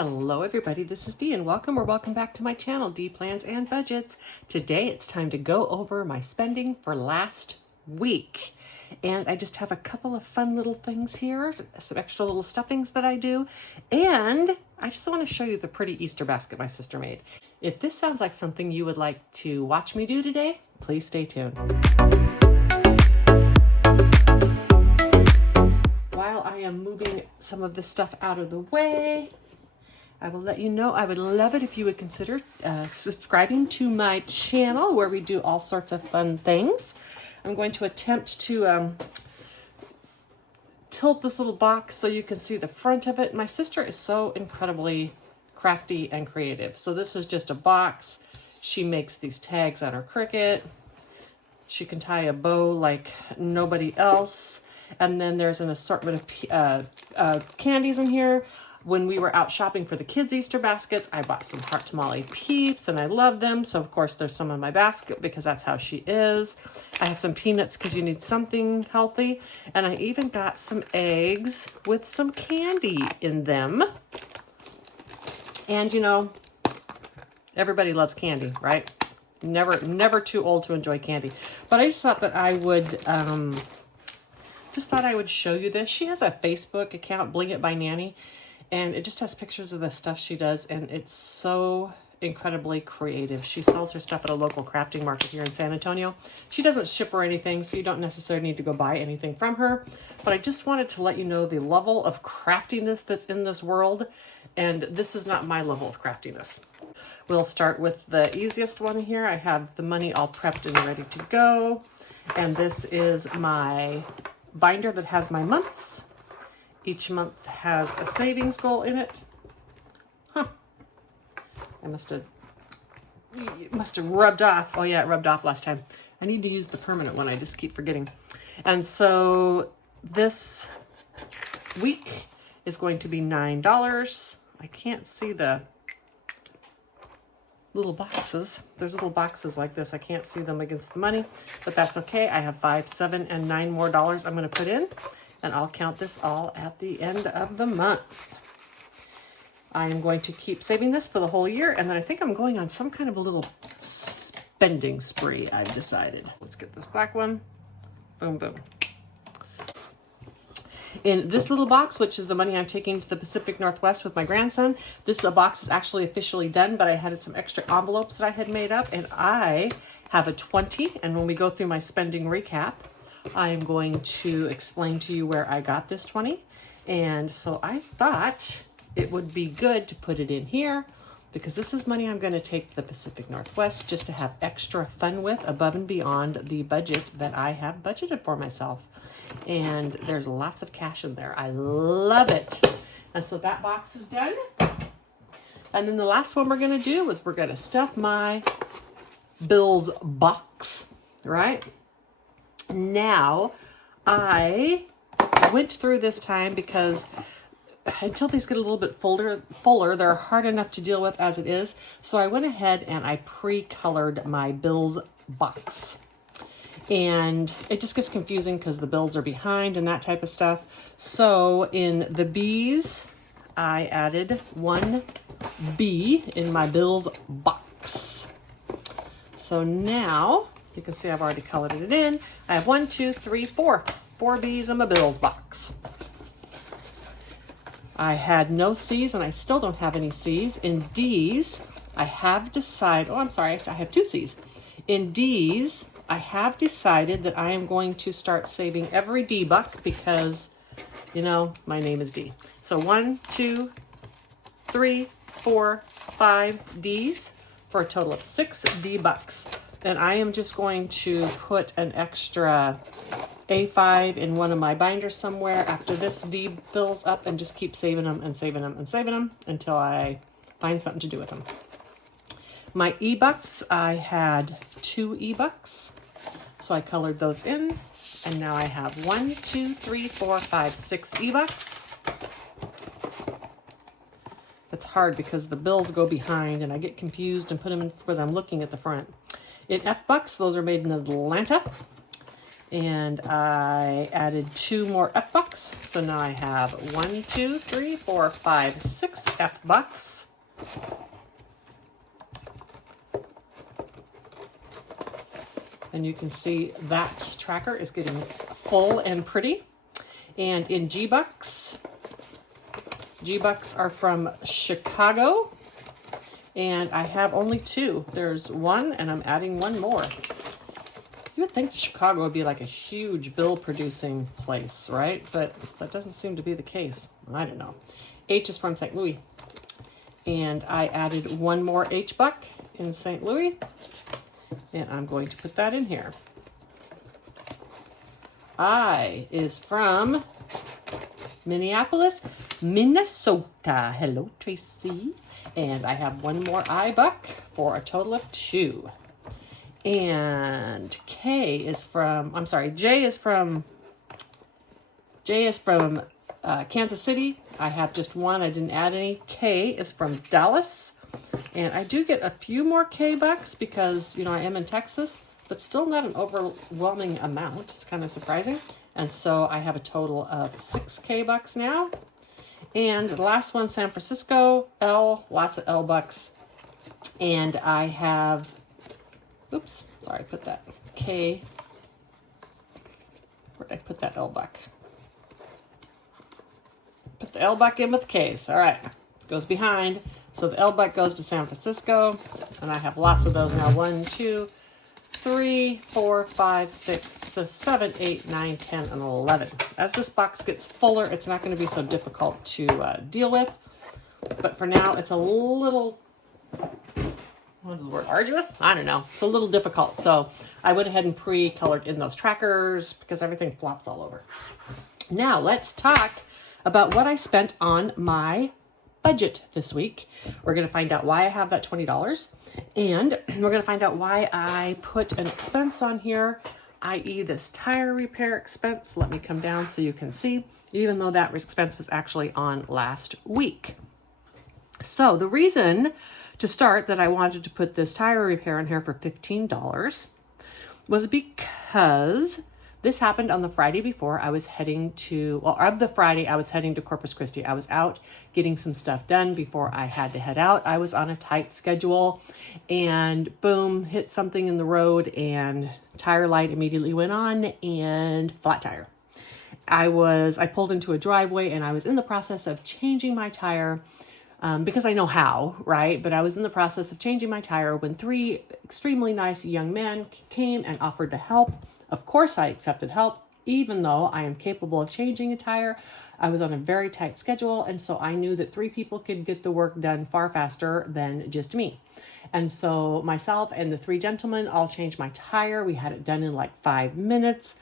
Hello everybody, this is Dee and welcome back to my channel, Dee Plans and Budgets. Today it's time to go over my spending for last week. And I just have a couple of fun little things here, some extra little stuffings that I do. And I just want to show you the pretty Easter basket my sister made. If this sounds like something you would like to watch me do today, please stay tuned. While I am moving some of this stuff out of the way, I will let you know I would love it if you would consider subscribing to my channel where we do all sorts of fun things. I'm going to attempt to tilt this little box so you can see the front of it. My sister is so incredibly crafty and creative. So this is just a box. She makes these tags on her Cricut. She can tie a bow like nobody else. And then there's an assortment of candies in here. When we were out shopping for the kids' Easter baskets, I bought some Heart Tamale Peeps and I love them. So of course there's some in my basket because that's how she is. I have some peanuts because you need something healthy. And I even got some eggs with some candy in them. And you know, everybody loves candy, right? Never too old to enjoy candy. But I just thought that I would show you this. She has a Facebook account, Bling It by Nanny. And it just has pictures of the stuff she does, and it's so incredibly creative. She sells her stuff at a local crafting market here in San Antonio. She doesn't ship or anything, so you don't necessarily need to go buy anything from her. But I just wanted to let you know the level of craftiness that's in this world, and this is not my level of craftiness. We'll start with the easiest one here. I have the money all prepped and ready to go, and this is my binder that has my months. Each month has a savings goal in it. Huh. I must have rubbed off. Oh yeah, it rubbed off last time. I need to use the permanent one. I just keep forgetting. And so this week is going to be $9. I can't see the little boxes. There's little boxes like this. I can't see them against the money, but that's okay. I have $5, $7, and $9 more I'm going to put in. And I'll count this all at the end of the month. I am going to keep saving this for the whole year. And then I think I'm going on some kind of a little spending spree, I've decided. Let's get this black one. Boom, boom. In this little box, which is the money I'm taking to the Pacific Northwest with my grandson, this box is actually officially done, but I had some extra envelopes that I had made up. And I have a 20. And when we go through my spending recap, I am going to explain to you where I got this 20. And so I thought it would be good to put it in here because this is money I'm going to take to the Pacific Northwest just to have extra fun with above and beyond the budget that I have budgeted for myself. And there's lots of cash in there. I love it. And so that box is done. And then the last one we're going to do is we're going to stuff my bills box, right? Now, I went through this time because until these get a little bit fuller, they're hard enough to deal with as it is. So I went ahead and I pre-colored my bills box. And it just gets confusing because the bills are behind and that type of stuff. So in the B's, I added one B in my bills box. So now, you can see I've already colored it in. I have 1, 2, 3, 4 B's in my bills box. I had no C's and I still don't have any C's. In D's, I have decided, I have 2 C's. In D's, I have decided that I am going to start saving every D buck because, you know, my name is Dee. So 1, 2, 3, 4, 5 D's for a total of 6 D bucks. And I am just going to put an extra A5 in one of my binders somewhere after this D fills up and just keep saving them and saving them and saving them until I find something to do with them. My E-bucks, I had 2 E-bucks. So I colored those in. And now I have 1, 2, 3, 4, 5, 6 E-bucks. It's hard because the bills go behind and I get confused and put them in because I'm looking at the front. In F-bucks, those are made in Atlanta. And I added 2 more F bucks. So now I have 1, 2, 3, 4, 5, 6 F bucks. And you can see that tracker is getting full and pretty. And in G bucks are from Chicago. And I have only 2. There's 1 and I'm adding 1 more. You would think that Chicago would be like a huge bill producing place, right? But that doesn't seem to be the case. I don't know. H is from St. Louis. And I added 1 more H buck in St. Louis. And I'm going to put that in here. I is from Minneapolis, Minnesota. Hello, Tracy. And I have 1 more I buck for a total of 2. And J is from Kansas City. I have just 1. I didn't add any. K is from Dallas. And I do get a few more K bucks because, I am in Texas, but still not an overwhelming amount. It's kind of surprising. And so I have a total of 6 K bucks now. And the last one, San Francisco, L, lots of L bucks. And I have, oops, sorry, I put that K, where did I put that L buck? Put the L buck in with K's. All right, goes behind. So the L buck goes to San Francisco, and I have lots of those now. 1, 2, 3, 4, 5, 6, 7, 8, 9, 10, and 11. As this box gets fuller, it's not going to be so difficult to deal with. But for now, it's a little, what is the word, arduous? I don't know. It's a little difficult. So I went ahead and pre-colored in those trackers because everything flops all over. Now let's talk about what I spent on my budget this week. We're going to find out why I have that $20, and we're going to find out why I put an expense on here, i.e. this tire repair expense. Let me come down so you can see, even though that expense was actually on last week. So the reason to start that I wanted to put this tire repair in here for $15 was because this happened on the Friday before I was heading to, of the Friday, I was heading to Corpus Christi. I was out getting some stuff done before I had to head out. I was on a tight schedule and boom, hit something in the road and tire light immediately went on and flat tire. I pulled into a driveway and I was in the process of changing my tire because I know how, right? But I was in the process of changing my tire when 3 extremely nice young men came and offered to help. Of course, I accepted help, even though I am capable of changing a tire. I was on a very tight schedule, and so I knew that 3 people could get the work done far faster than just me. And so myself and the 3 gentlemen all changed my tire. We had it done in like 5 minutes,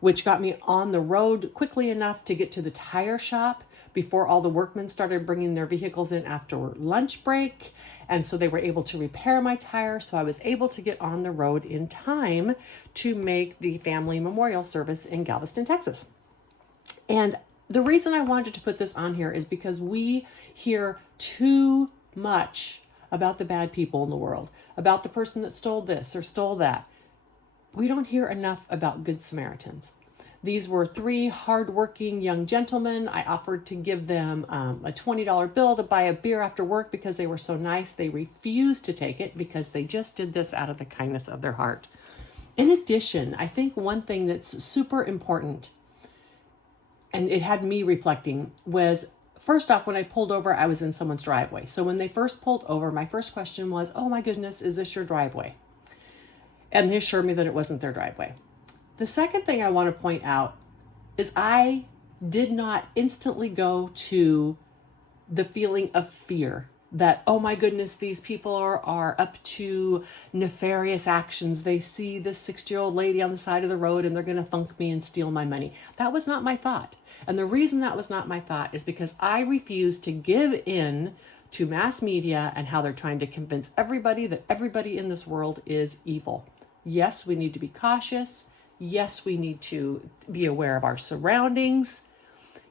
which got me on the road quickly enough to get to the tire shop before all the workmen started bringing their vehicles in after lunch break. And so they were able to repair my tire. So I was able to get on the road in time to make the family memorial service in Galveston, Texas. And the reason I wanted to put this on here is because we hear too much about the bad people in the world, about the person that stole this or stole that. We don't hear enough about Good Samaritans. These were 3 hardworking young gentlemen. I offered to give them a $20 bill to buy a beer after work because they were so nice. They refused to take it because they just did this out of the kindness of their heart. In addition, I think one thing that's super important, and it had me reflecting, was first off, when I pulled over, I was in someone's driveway. So when they first pulled over, my first question was, oh my goodness, is this your driveway? And they assured me that it wasn't their driveway. The second thing I want to point out is I did not instantly go to the feeling of fear that, oh my goodness, these people are up to nefarious actions. They see this 60-year-old lady on the side of the road and they're going to thunk me and steal my money. That was not my thought. And the reason that was not my thought is because I refused to give in to mass media and how they're trying to convince everybody that everybody in this world is evil. Yes, we need to be cautious. Yes, we need to be aware of our surroundings.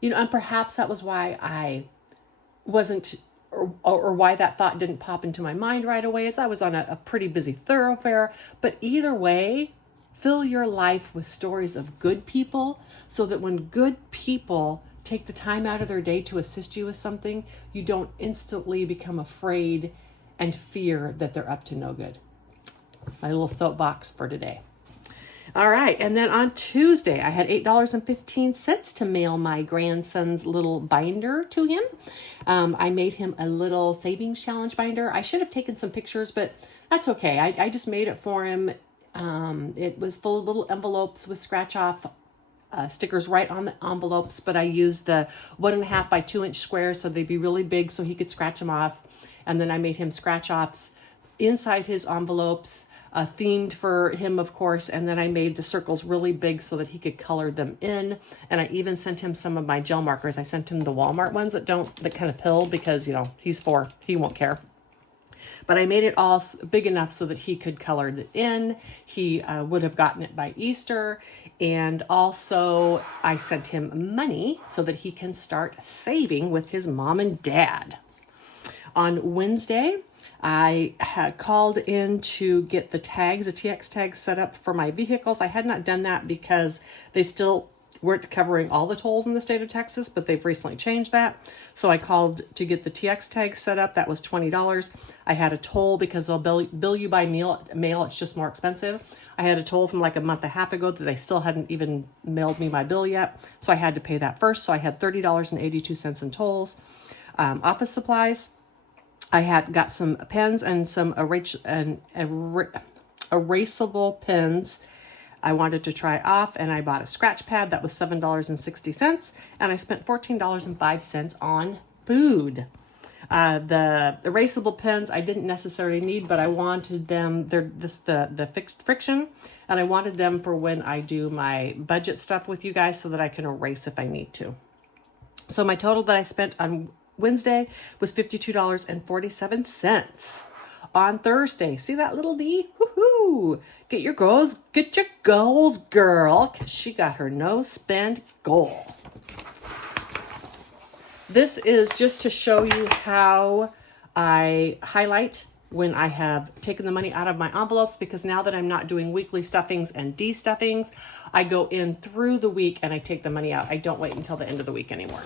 And perhaps that was why I wasn't, or why that thought didn't pop into my mind right away, as I was on a pretty busy thoroughfare. But either way, Fill your life with stories of good people so that when good people take the time out of their day to assist you with something, you don't instantly become afraid and fear that they're up to no good. My little soapbox for today. All right, and then on Tuesday, I had $8.15 to mail my grandson's little binder to him. I made him a little savings challenge binder. I should have taken some pictures, but that's okay. I just made it for him. It was full of little envelopes with scratch-off stickers right on the envelopes, but I used the 1.5 by 2 inch squares so they'd be really big so he could scratch them off. And then I made him scratch-offs inside his envelopes, themed for him, of course, and then I made the circles really big so that he could color them in. And I even sent him some of my gel markers. I sent him the Walmart ones that kind of pill because, you know, he's 4, he won't care. But I made it all big enough so that he could color it in. He would have gotten it by Easter. And also I sent him money so that he can start saving with his mom and dad. On Wednesday, I had called in to get the tags, the TX tags set up for my vehicles. I had not done that because they still weren't covering all the tolls in the state of Texas, but they've recently changed that. So I called to get the TX tags set up. That was $20. I had a toll because they'll bill you by mail. It's just more expensive. I had a toll from like a month and a half ago that they still hadn't even mailed me my bill yet. So I had to pay that first. So I had $30.82 in tolls. Office supplies. I had got some pens and some erasable pens. I wanted to try off, and I bought a scratch pad that was $7.60, and I spent $14.05 on food. The erasable pens I didn't necessarily need, but I wanted them. They're just the friction, and I wanted them for when I do my budget stuff with you guys so that I can erase if I need to. So my total that I spent on Wednesday was $52.47. On Thursday, see that little D? Woohoo! Get your goals, girl, because she got her no spend goal. This is just to show you how I highlight when I have taken the money out of my envelopes, because now that I'm not doing weekly stuffings and de-stuffings, I go in through the week and I take the money out. I don't wait until the end of the week anymore.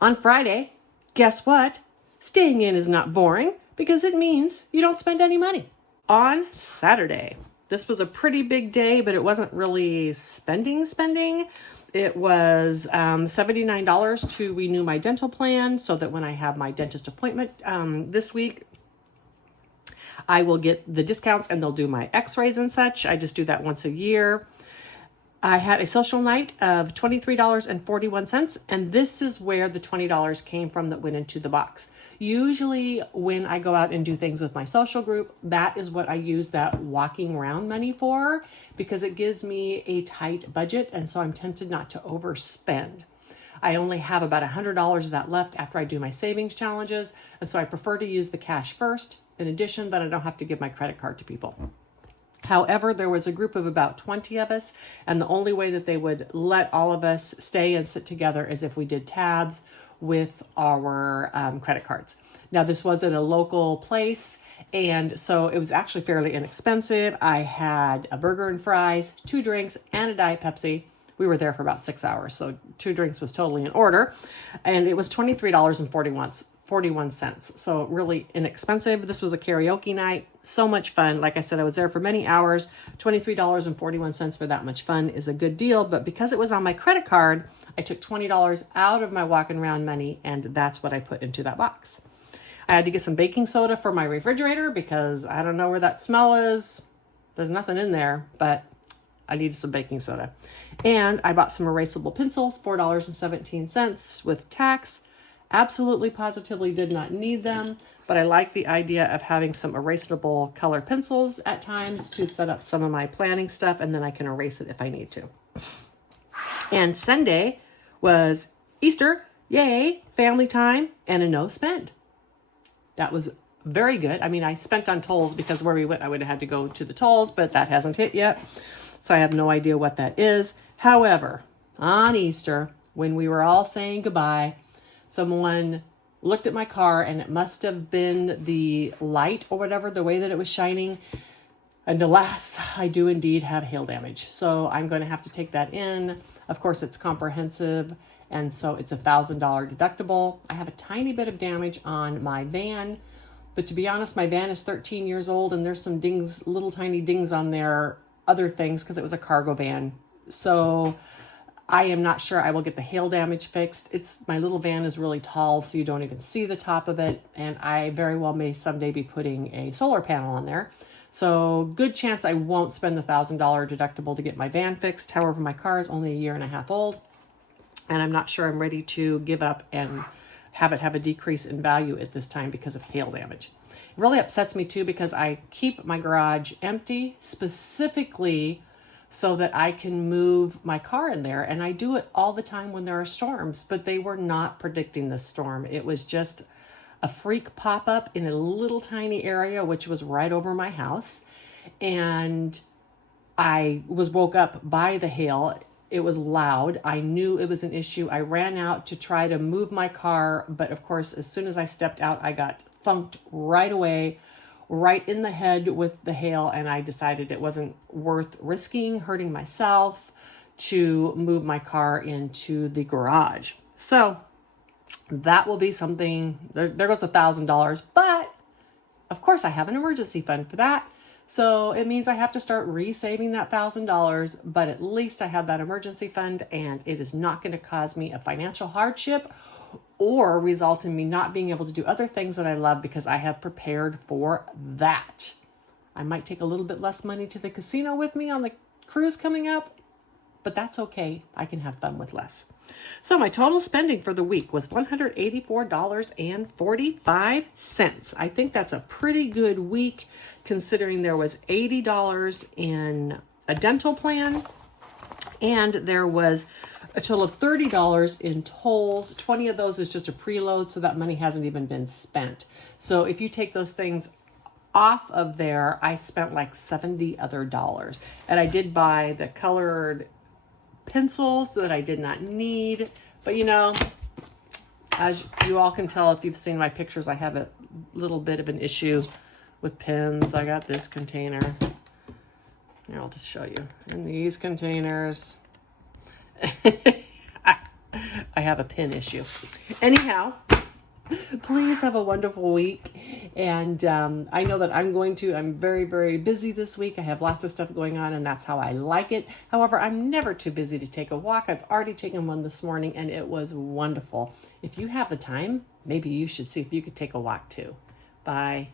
On Friday, guess what? Staying in is not boring because it means you don't spend any money. On Saturday, this was a pretty big day, but it wasn't really spending. It was $79 to renew my dental plan so that when I have my dentist appointment this week, I will get the discounts and they'll do my x-rays and such. I just do that once a year. I had a social night of $23.41, and this is where the $20 came from that went into the box. Usually when I go out and do things with my social group, that is what I use that walking around money for, because it gives me a tight budget, and so I'm tempted not to overspend. I only have about $100 of that left after I do my savings challenges, and so I prefer to use the cash first. In addition, that I don't have to give my credit card to people. However, there was a group of about 20 of us, and the only way that they would let all of us stay and sit together is if we did tabs with our credit cards. Now, this was at a local place, and so it was actually fairly inexpensive. I had a burger and fries, 2 drinks, and a Diet Pepsi. We were there for about 6 hours, so 2 drinks was totally in order, and it was $23.41. So really inexpensive. This was a karaoke night. So much fun. Like I said, I was there for many hours. $23.41 for that much fun is a good deal. But because it was on my credit card, I took $20 out of my walking around money, and that's what I put into that box. I had to get some baking soda for my refrigerator because I don't know where that smell is. There's nothing in there, but I needed some baking soda. And I bought some erasable pencils, $4.17 with tax. Absolutely, positively did not need them, but I like the idea of having some erasable color pencils at times to set up some of my planning stuff, and then I can erase it if I need to. And Sunday was Easter, yay, family time, and a no spend. That was very good. I mean, I spent on tolls because where we went, I would have had to go to the tolls, but that hasn't hit yet, so I have no idea what that is. However, on Easter, when we were all saying goodbye, someone looked at my car, and it must have been the light or whatever, the way that it was shining. And alas, I do indeed have hail damage. So I'm going to have to take that in. Of course, it's comprehensive, and so it's $1,000 deductible. I have a tiny bit of damage on my van, but to be honest, my van is 13 years old, and there's some dings, little tiny dings on there, other things, because it was a cargo van. So I am not sure I will get the hail damage fixed. My little van is really tall, so you don't even see the top of it, and I very well may someday be putting a solar panel on there. So good chance I won't spend the $1,000 deductible to get my van fixed. However, my car is only a year and a half old, and I'm not sure I'm ready to give up and have it have a decrease in value at this time because of hail damage. It really upsets me too, because I keep my garage empty specifically so that I can move my car in there. And I do it all the time when there are storms, but they were not predicting this storm. It was just a freak pop-up in a little tiny area, which was right over my house. And I was woke up by the hail. It was loud. I knew it was an issue. I ran out to try to move my car, but of course, as soon as I stepped out, I got thunked right away, right in the head with the hail, and I decided it wasn't worth risking hurting myself to move my car into the garage. So that will be something, there goes $1,000, but of course I have an emergency fund for that. So it means I have to start resaving that $1,000, but at least I have that emergency fund, and it is not going to cause me a financial hardship or result in me not being able to do other things that I love, because I have prepared for that. I might take a little bit less money to the casino with me on the cruise coming up, but that's okay. I can have fun with less. So my total spending for the week was $184.45. I think that's a pretty good week, considering there was $80 in a dental plan, and there was a total of $30 in tolls. 20 of those is just a preload, so that money hasn't even been spent. So if you take those things off of there, I spent like $70 other dollars. And I did buy the colored pencils that I did not need, but you know, as you all can tell if you've seen my pictures, I have a little bit of an issue with pens. I got this container. Here, I'll just show you. In these containers, I have a pen issue. Anyhow, please have a wonderful week. And I know that I'm very, very busy this week. I have lots of stuff going on, and that's how I like it. However, I'm never too busy to take a walk. I've already taken one this morning, and it was wonderful. If you have the time, maybe you should see if you could take a walk too. Bye.